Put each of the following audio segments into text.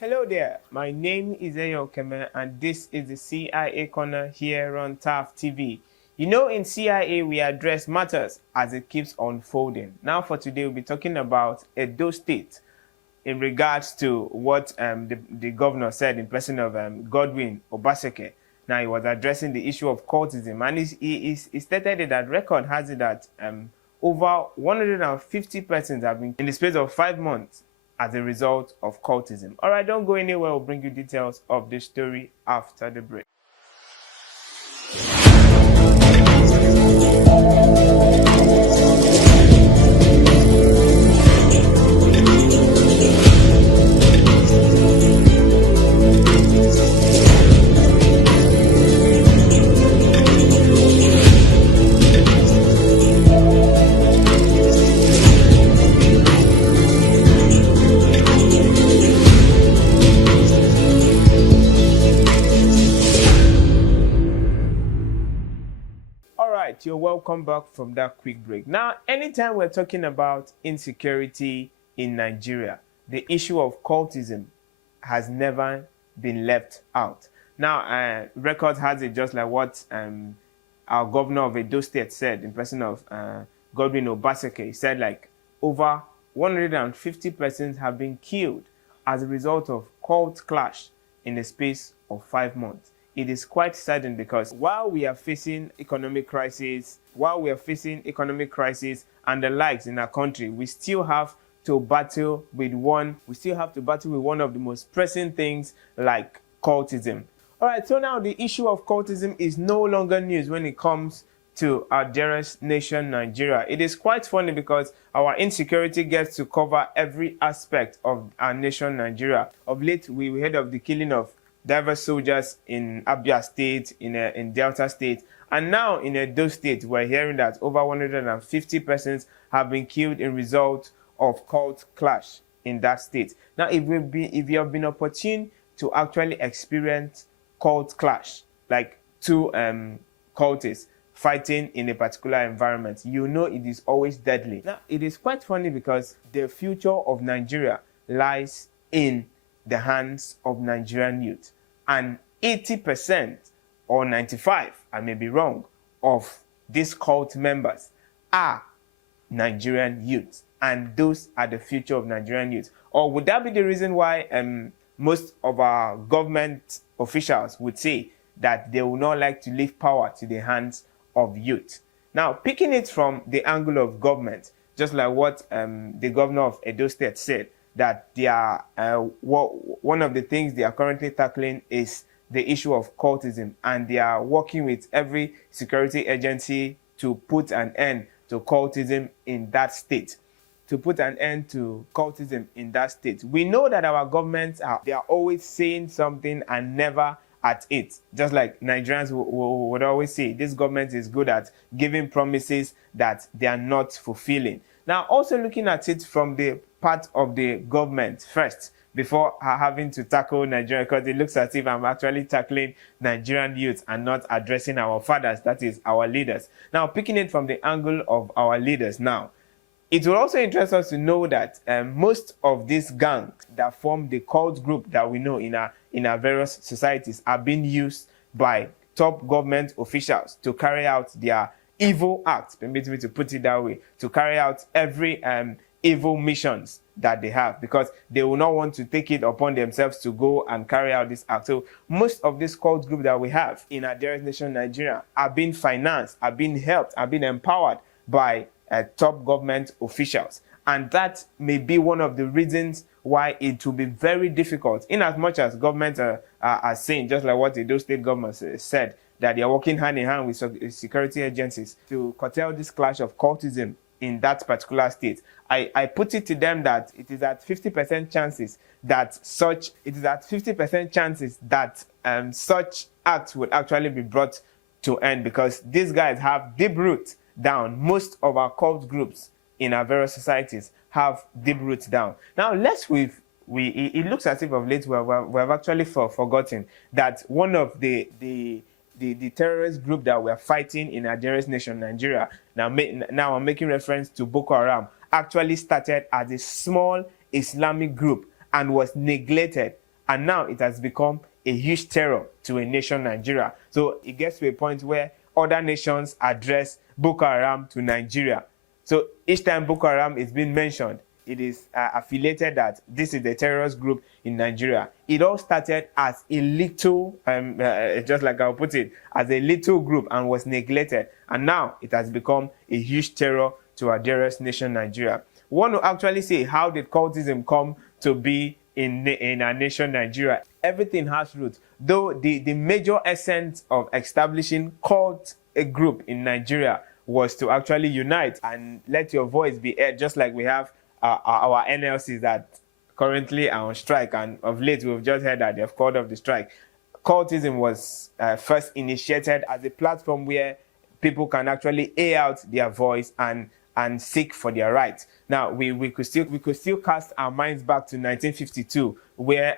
Hello there, my name is Eyo Keme and this is the CIA Corner here on TAF TV. You know, in CIA we address matters as it keeps unfolding. Now for today we'll be talking about Edo State in regards to what the governor said in person of Godwin Obaseke. Now he was addressing the issue of cultism, and he stated that record has it that over 150 persons have been in the space of 5 months as a result of cultism. All right, don't go anywhere. We'll bring you details of the story after the break. You're welcome back from that quick break. Now, anytime we're talking about insecurity in Nigeria, the issue of cultism has never been left out. Now, record has it just like what our governor of Edo State said in person of Godwin Obaseke. He said like over 150 persons have been killed as a result of cult clash in the space of 5 months. It is quite saddening because while we are facing economic crisis, and the likes in our country, we still have to battle with one of the most pressing things like cultism. All right, so now the issue of cultism is no longer news when it comes to our dearest nation, Nigeria. It is quite funny because our insecurity gets to cover every aspect of our nation, Nigeria. Of late, we heard of the killing of diverse soldiers in Abia State, in Delta State, and now in Edo State, we're hearing that over 150 persons have been killed in result of cult clash in that state. Now, if you have been opportune to actually experience cult clash, like two cultists fighting in a particular environment, you know it is always deadly. Now, it is quite funny because the future of Nigeria lies in the hands of Nigerian youth. And 80% or 95, I may be wrong, of these cult members are Nigerian youth. And those are the future of Nigerian youth. Or would that be the reason why most of our government officials would say that they would not like to leave power to the hands of youth? Now, picking it from the angle of government, just like what the governor of Edo State said, that they are one of the things they are currently tackling is the issue of cultism, and they are working with every security agency to put an end to cultism in that state. We know that our governments they are always saying something and never at it. Just like Nigerians would always say, this government is good at giving promises that they are not fulfilling. Now, also looking at it from the part of the government first, before having to tackle Nigeria, because it looks as if I'm actually tackling Nigerian youth and not addressing our fathers, that is our leaders. Now, picking it from the angle of our leaders now, it will also interest us to know that most of these gangs that form the cult group that we know in our various societies are being used by top government officials to carry out their evil acts, permit me to put it that way, to carry out every evil missions that they have, because they will not want to take it upon themselves to go and carry out this act. So most of this cult group that we have in our dearest nation, Nigeria, are being financed, are being helped, are being empowered by top government officials. And that may be one of the reasons why it will be very difficult, in as much as governments are saying, just like what the Edo State government said, that they are working hand in hand with security agencies to curtail this clash of cultism in that particular state. I put it to them that it is at 50% chances that such acts would actually be brought to end, because these guys have deep roots down. Most of our cult groups in our various societies have deep roots down. Now, it looks as if of late we have actually forgotten that one of the terrorist group that we are fighting in our dearest nation, Nigeria, now I'm making reference to Boko Haram, actually started as a small Islamic group and was neglected and now it has become a huge terror to a nation, Nigeria. So it gets to a point where other nations address Boko Haram to Nigeria. So each time Boko Haram is being mentioned, it is affiliated that this is the terrorist group in Nigeria. It all started as a little, just like I'll put it, as a little group and was neglected. And now it has become a huge terror to our dearest nation, Nigeria. We want to actually say, how did cultism come to be in our nation, Nigeria? Everything has roots. Though the major essence of establishing cult a group in Nigeria was to actually unite and let your voice be heard, just like we have our NLCs that currently are on strike, and of late we've just heard that they've called off the strike. Cultism was first initiated as a platform where people can actually air out their voice and seek for their rights. Now we could still cast our minds back to 1952, where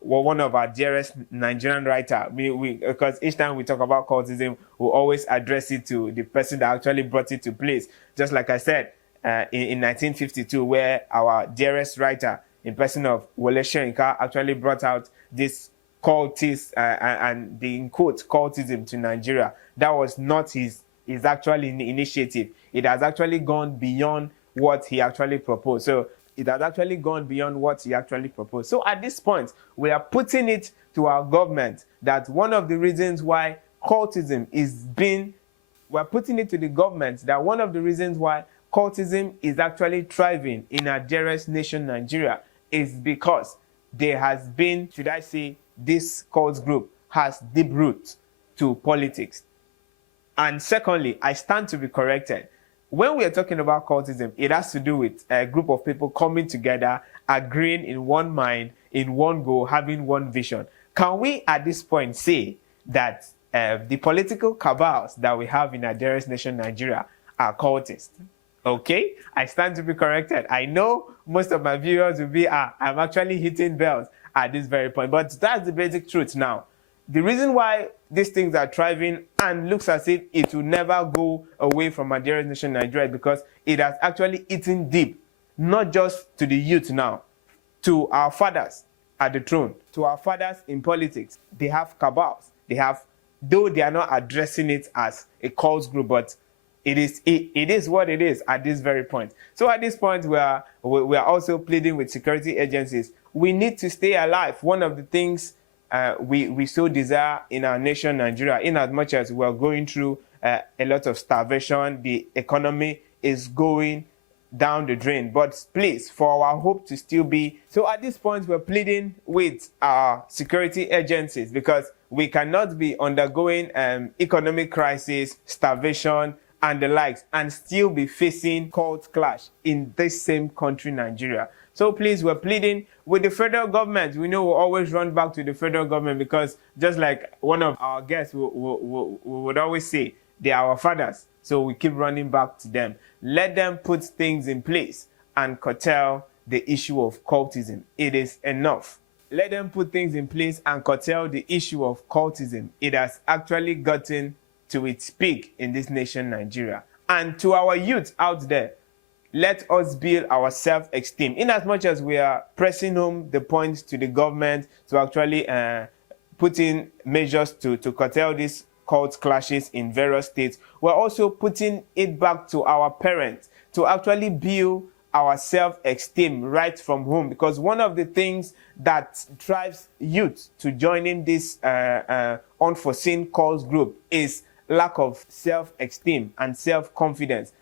one of our dearest Nigerian writer, because each time we talk about cultism, we always address it to the person that actually brought it to place. Just like I said, in 1952, where our dearest writer, in person of Wole Soyinka, actually brought out this cultist and the in quote cultism to Nigeria. That was not his actual initiative. It has actually gone beyond what he actually proposed. So it has actually gone beyond what he actually proposed. So at this point, we are putting it to our government that one of the reasons why cultism is being, we're putting it to the government that one of the reasons why cultism is actually thriving in our dearest nation, Nigeria, is because there has been, should I say, this cult group has deep roots to politics. And secondly, I stand to be corrected. When we are talking about cultism, it has to do with a group of people coming together, agreeing in one mind, in one goal, having one vision. Can we at this point say that the political cabals that we have in our dearest nation, Nigeria, are cultists? Okay, I stand to be corrected. I know most of my viewers will be, I'm actually hitting bells at this very point, but that's the basic truth now. The reason why these things are thriving and looks as if it will never go away from our dearest nation, Nigeria, is because it has actually eaten deep, not just to the youth now, to our fathers at the throne, to our fathers in politics. They have cabals. They have, though they are not addressing it as a cult group, but it is what it is at this very point. So at this point, we are also pleading with security agencies. We need to stay alive. One of the things we so desire in our nation, Nigeria, in as much as we are going through a lot of starvation, the economy is going down the drain. But please, for our hope to still be, so at this point, we're pleading with our security agencies, because we cannot be undergoing economic crisis, starvation, and the likes, and still be facing cult clash in this same country, Nigeria. So please, we're pleading with the federal government. We know we'll always run back to the federal government, because just like one of our guests would always say, they are our fathers. So we keep running back to them. Let them put things in place and curtail the issue of cultism. It is enough. Let them put things in place and curtail the issue of cultism. It has actually gotten to its peak in this nation, Nigeria. And to our youth out there, let us build our self-esteem. In as much as we are pressing home the point to the government to actually put in measures to curtail these cult clashes in various states, we're also putting it back to our parents to actually build our self-esteem right from home. Because one of the things that drives youth to joining this unforeseen cult group is lack of self-esteem and self-confidence,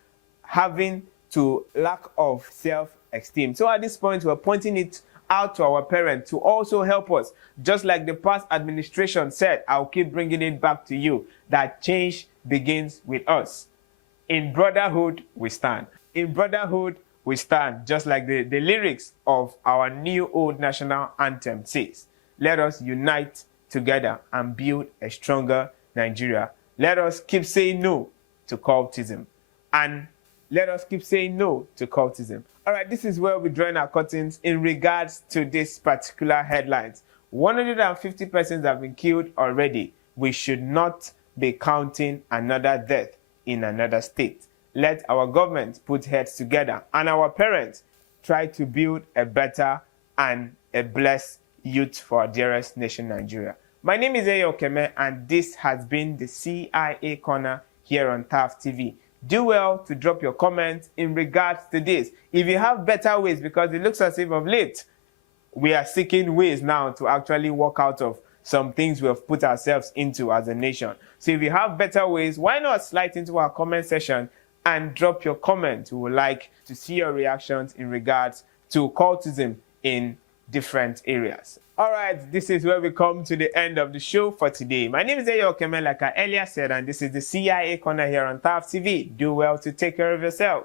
having to lack of self-esteem. So at this point, we're pointing it out to our parents to also help us. Just like the past administration said, I'll keep bringing it back to you, that change begins with us. In brotherhood, we stand. In brotherhood, we stand, just like the lyrics of our new old national anthem says. Let us unite together and build a stronger Nigeria. Let us keep saying no to cultism. And let us keep saying no to cultism. All right, this is where we join our curtains in regards to this particular headlines. 150 persons have been killed already. We should not be counting another death in another state. Let our government put heads together and our parents try to build a better and a blessed youth for our dearest nation, Nigeria. My name is Eyo Keme, and this has been the CIA Corner here on TAF TV. Do well to drop your comments in regards to this. If you have better ways, because it looks as if of late, we are seeking ways now to actually walk out of some things we have put ourselves into as a nation. So if you have better ways, why not slide into our comment section and drop your comment? We would like to see your reactions in regards to cultism in different areas. All right, this is where we come to the end of the show for today. My name is Eyo Keme, like I earlier said, and this is the CIA Corner here on TAF TV. Do well to take care of yourself.